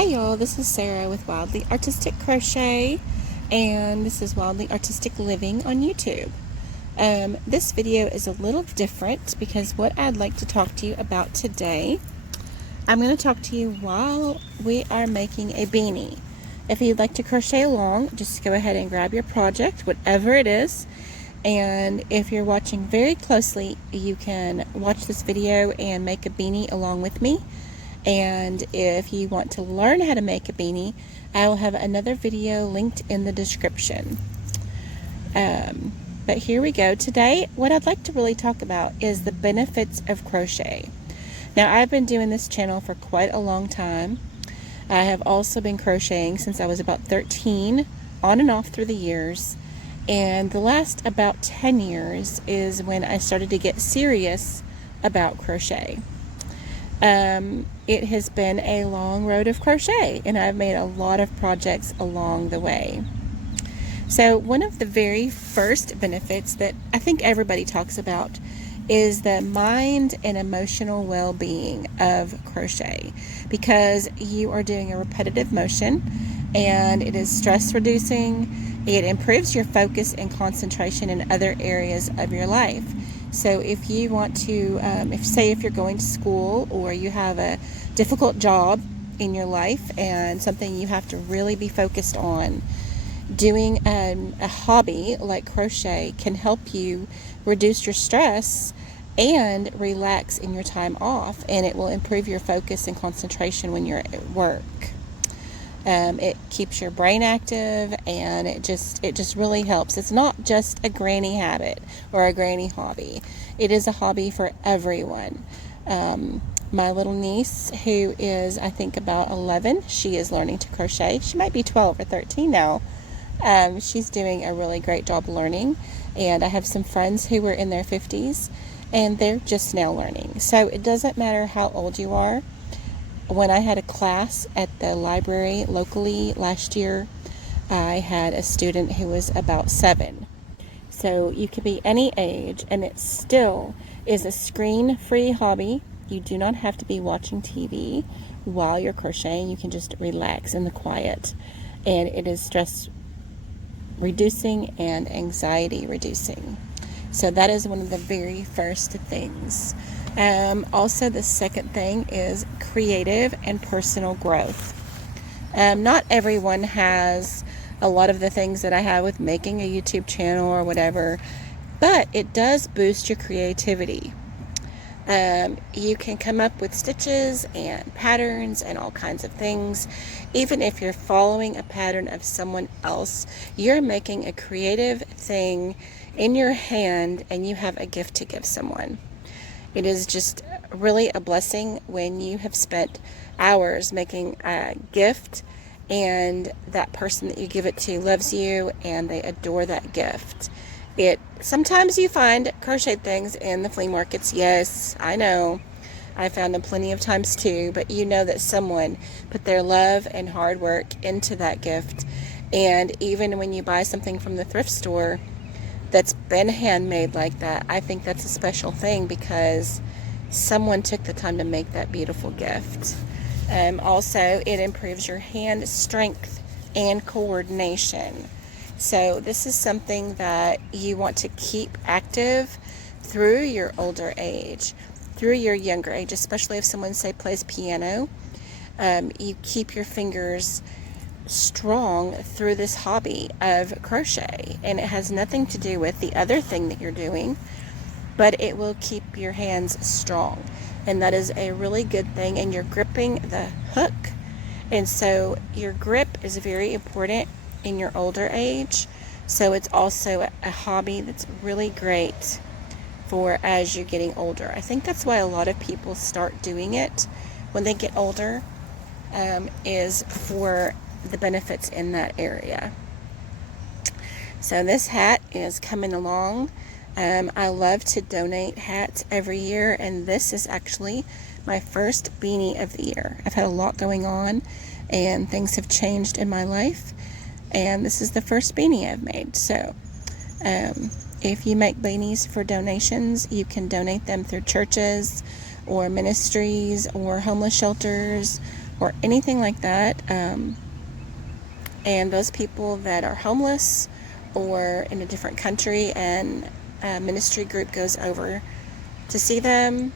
Hey y'all, this is Sarah with Wildly Artistic Crochet, and this is Wildly Artistic Living on YouTube. This video is a little different because what I'd like to talk to you about today, I'm going to talk to you while we are making a beanie. If you'd like to crochet along, just go ahead and grab your project, whatever it is, and if you're watching very closely, you can watch this video and make a beanie along with me. And if you want to learn how to make a beanie, I will have another video linked in the description. But here we go. Today, what I'd like to really talk about is the benefits of crochet. Now, I've been doing this channel for quite a long time. I have also been crocheting since I was about 13, on and off through the years. And the last about 10 years is when I started to get serious about crochet. It has been a long road of crochet, and I've made a lot of projects along the way. So one of the very first benefits that I think everybody talks about is the mind and emotional well-being of crochet, because you are doing a repetitive motion and it is stress reducing. It improves your focus and concentration in other areas of your life. So if you want to, if you're going to school or you have a difficult job in your life and something you have to really be focused on, doing a hobby like crochet can help you reduce your stress and relax in your time off, and it will improve your focus and concentration when you're at work. It keeps your brain active, and it just really helps. It's not just a granny habit or a granny hobby. It is a hobby for everyone. My little niece, who is I think about 11, she is learning to crochet. She might be 12 or 13 now. She's doing a really great job learning, and I have some friends who were in their 50s and they're just now learning. So it doesn't matter how old you are. When I had a class at the library locally last year, I had a student who was about 7. So you can be any age, and it still is a screen-free hobby. You do not have to be watching TV while you're crocheting. You can just relax in the quiet. And it is stress reducing and anxiety reducing. So that is one of the very first things. Also, the second thing is creative and personal growth. Not everyone has a lot of the things that I have with making a YouTube channel or whatever, but it does boost your creativity. You can come up with stitches and patterns and all kinds of things. Even if you're following a pattern of someone else, you're making a creative thing in your hand, and you have a gift to give someone. It is just really a blessing when you have spent hours making a gift, and that person that you give it to loves you and they adore that gift. Sometimes you find crochet things in the flea markets. Yes, I know. I found them plenty of times too, but you know that someone put their love and hard work into that gift. And even when you buy something from the thrift store that's been handmade like that, I think that's a special thing because someone took the time to make that beautiful gift. Also, it improves your hand strength and coordination. So this is something that you want to keep active through your older age, through your younger age, especially if someone, say, plays piano. You keep your fingers strong through this hobby of crochet, and it has nothing to do with the other thing that you're doing, but it will keep your hands strong, and that is a really good thing. And you're gripping the hook, and so your grip is very important in your older age. So it's also a hobby that's really great for as you're getting older. I think that's why a lot of people start doing it when they get older, is for the benefits in that area. So this hat is coming along. I love to donate hats every year, and this is actually my first beanie of the year. I've had a lot going on and things have changed in my life, and this is the first beanie I've made. So if you make beanies for donations, you can donate them through churches or ministries or homeless shelters or anything like that. And those people that are homeless or in a different country and a ministry group goes over to see them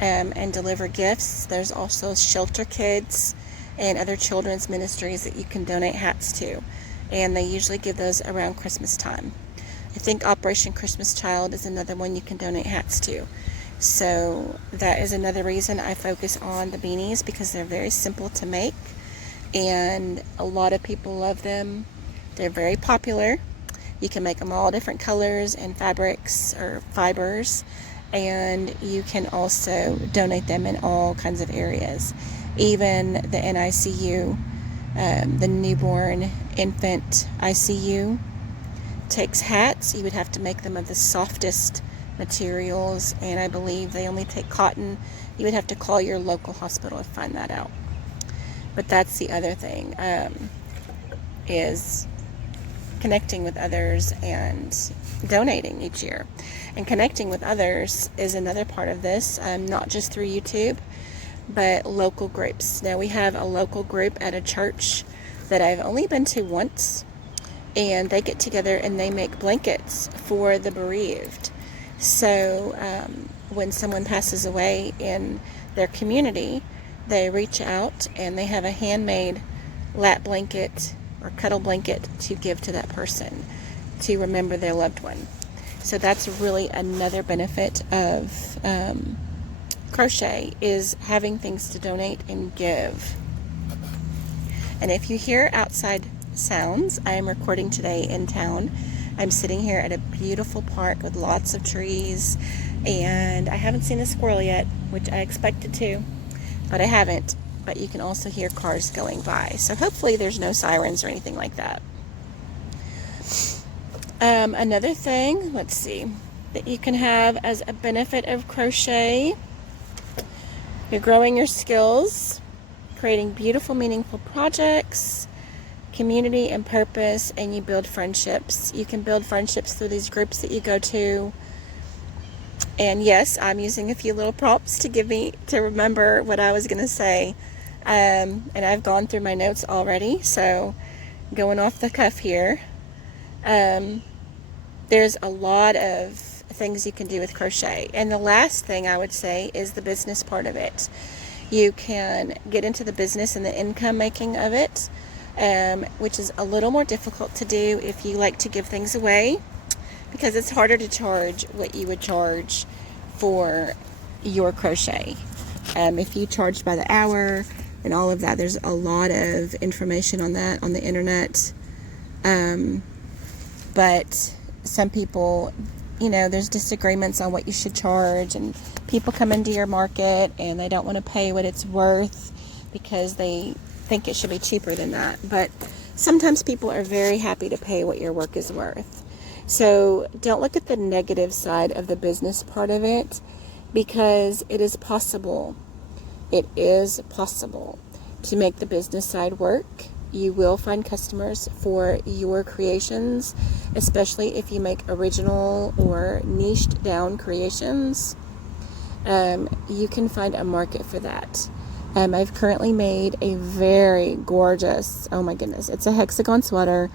and deliver gifts. There's also shelter kids and other children's ministries that you can donate hats to, and they usually give those around Christmas time. I think Operation Christmas Child is another one you can donate hats to. So that is another reason I focus on the beanies, because they're very simple to make and a lot of people love them. They're very popular. You can make them all different colors and fabrics or fibers, and you can also donate them in all kinds of areas. Even the NICU, the newborn infant ICU, takes hats. You would have to make them of the softest materials, and I believe they only take cotton. You would have to call your local hospital to find that out. But that's the other thing, is connecting with others and donating each year. And connecting with others is another part of this, not just through YouTube, but local groups. Now we have a local group at a church that I've only been to once, and they get together and they make blankets for the bereaved. So when someone passes away in their community, they reach out and they have a handmade lap blanket or cuddle blanket to give to that person to remember their loved one. So that's really another benefit of crochet, is having things to donate and give. And if you hear outside sounds, I am recording today in town. I'm sitting here at a beautiful park with lots of trees, and I haven't seen a squirrel yet, which I expected to, but I haven't. But you can also hear cars going by, so hopefully there's no sirens or anything like that. Another thing, let's see, that you can have as a benefit of crochet, you're growing your skills, creating beautiful, meaningful projects, community and purpose, and you build friendships. You can build friendships through these groups that you go to. And yes, I'm using a few little prompts to remember what I was going to say. And I've gone through my notes already, so going off the cuff here. There's a lot of things you can do with crochet. And the last thing I would say is the business part of it. You can get into the business and the income making of it, which is a little more difficult to do if you like to give things away, because it's harder to charge what you would charge for your crochet. If you charge by the hour and all of that, there's a lot of information on that on the internet. But some people, there's disagreements on what you should charge, and people come into your market and they don't want to pay what it's worth because they think it should be cheaper than that. But sometimes people are very happy to pay what your work is worth. So don't look at the negative side of the business part of it, because it is possible. It is possible to make the business side work. You will find customers for your creations, especially if you make original or niched down creations. You can find a market for that. I've currently made a very gorgeous, oh my goodness, it's a hexagon sweater,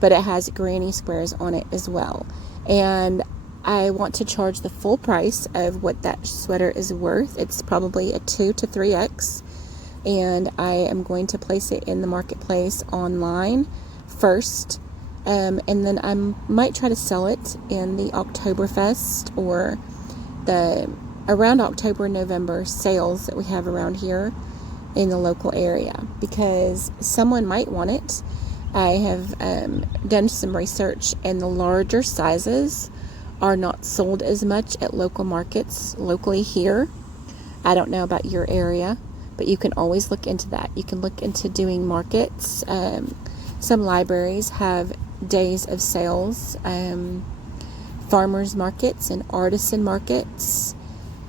but it has granny squares on it as well. And I want to charge the full price of what that sweater is worth. It's probably a 2 to 3x. And I am going to place it in the marketplace online first. And then I might try to sell it in the Oktoberfest or the around October, November sales that we have around here in the local area, because someone might want it. I have done some research, and the larger sizes are not sold as much at local markets locally here. I don't know about your area, but you can always look into that. You can look into doing markets. Some libraries have days of sales, farmers markets and artisan markets.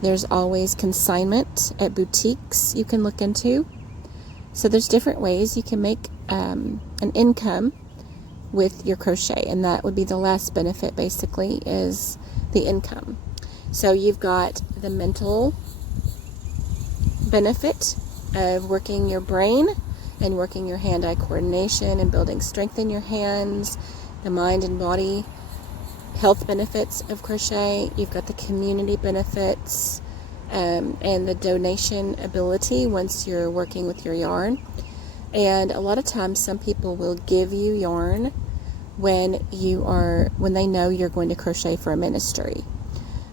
There's always consignment at boutiques you can look into. So there's different ways you can make an income with your crochet, and that would be the last benefit, basically, is the income. So you've got the mental benefit of working your brain and working your hand-eye coordination and building strength in your hands, the mind and body health benefits of crochet. You've got the community benefits and the donation ability once you're working with your yarn. And a lot of times some people will give you yarn when they know you're going to crochet for a ministry.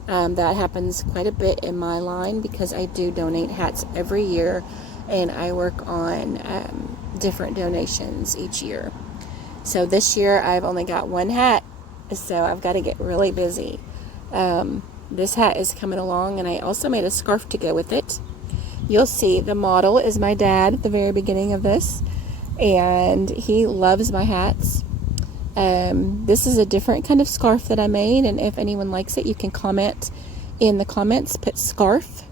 That happens quite a bit in my line because I do donate hats every year, and I work on different donations each year. So this year I've only got one hat, so I've got to get really busy. This hat is coming along, and I also made a scarf to go with it. You'll see the model is my dad at the very beginning of this, and he loves my hats. This is a different kind of scarf that I made, and if anyone likes it, you can comment in the comments, put scarf,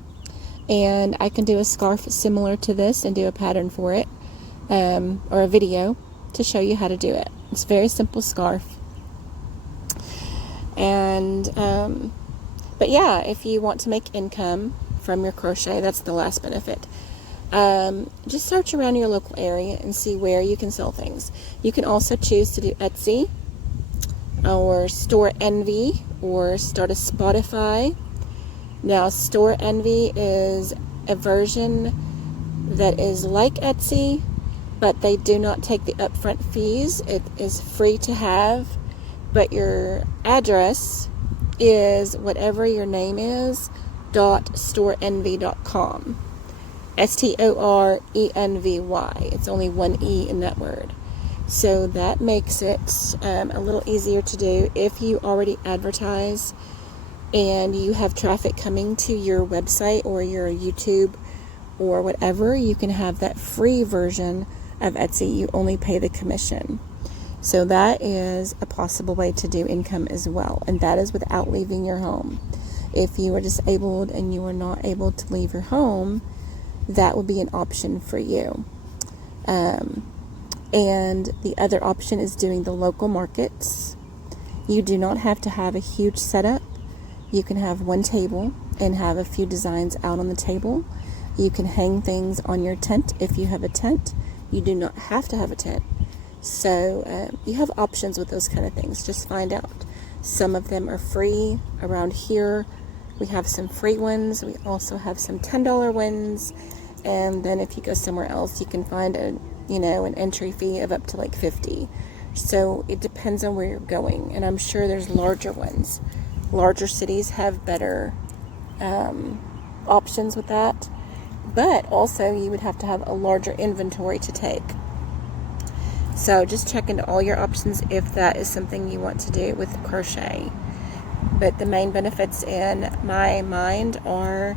and I can do a scarf similar to this and do a pattern for it, or a video to show you how to do it. It's a very simple scarf. And but yeah, if you want to make income from your crochet, that's the last benefit. Just search around your local area and see where you can sell things. You can also choose to do Etsy or Store Envy or start a Spotify. Now, Store Envy is a version that is like Etsy, but they do not take the upfront fees. It is free to have, but your address is whatever your name is, .storeenvy.com. STORENVY. It's only one E in that word. So that makes it a little easier to do. If you already advertise and you have traffic coming to your website or your YouTube or whatever, you can have that free version of Etsy. You only pay the commission. So that is a possible way to do income as well. And that is without leaving your home. If you are disabled and you are not able to leave your home, that would be an option for you. And the other option is doing the local markets. You do not have to have a huge setup. You can have one table and have a few designs out on the table. You can hang things on your tent if you have a tent. You do not have to have a tent. So you have options with those kind of things. Just find out. Some of them are free around here. We have some free ones. We also have some $10 ones. And then if you go somewhere else, you can find an entry fee of up to like $50. So it depends on where you're going. And I'm sure there's larger ones. Larger cities have better options with that. But also you would have to have a larger inventory to take. So just check into all your options if that is something you want to do with crochet. But the main benefits in my mind are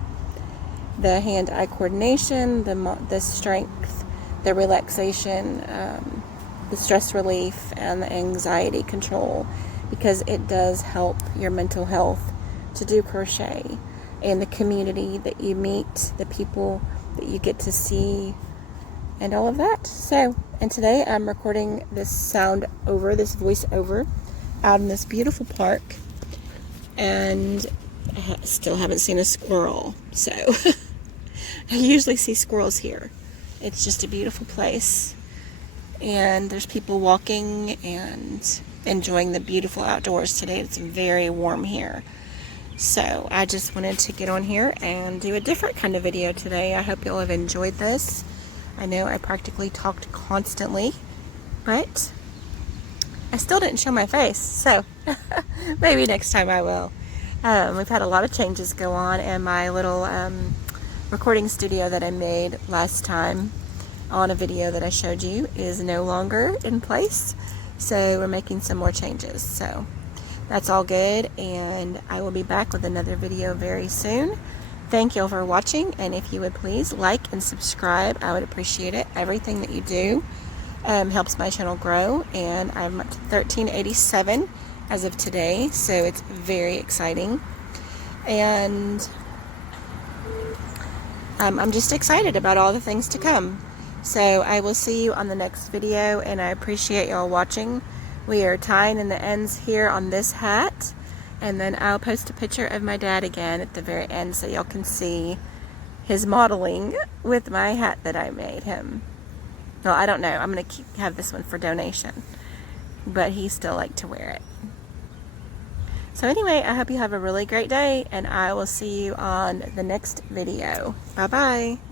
the hand-eye coordination, the strength, the relaxation, the stress relief, and the anxiety control, because it does help your mental health to do crochet, and the community that you meet, the people that you get to see, and all of that. So, and today I'm recording this voice over out in this beautiful park, and I still haven't seen a squirrel, so I usually see squirrels here. It's just a beautiful place, and there's people walking and enjoying the beautiful outdoors today. It's very warm here, so I just wanted to get on here and do a different kind of video today. I hope you'll have enjoyed this. I know I practically talked constantly, but I still didn't show my face, so maybe next time I will. We've had a lot of changes go on, and my little recording studio that I made last time on a video that I showed you is no longer in place, so we're making some more changes. So that's all good, and I will be back with another video very soon. Thank you all for watching, and if you would please like and subscribe, I would appreciate it. Everything that you do helps my channel grow, and I'm up to 1387 as of today, so it's very exciting, and I'm just excited about all the things to come. So I will see you on the next video, and I appreciate y'all watching. We are tying in the ends here on this hat, and then I'll post a picture of my dad again at the very end so y'all can see his modeling with my hat that I made him. Well, I don't know. I'm going to have this one for donation. But he still liked to wear it. So anyway, I hope you have a really great day, and I will see you on the next video. Bye-bye.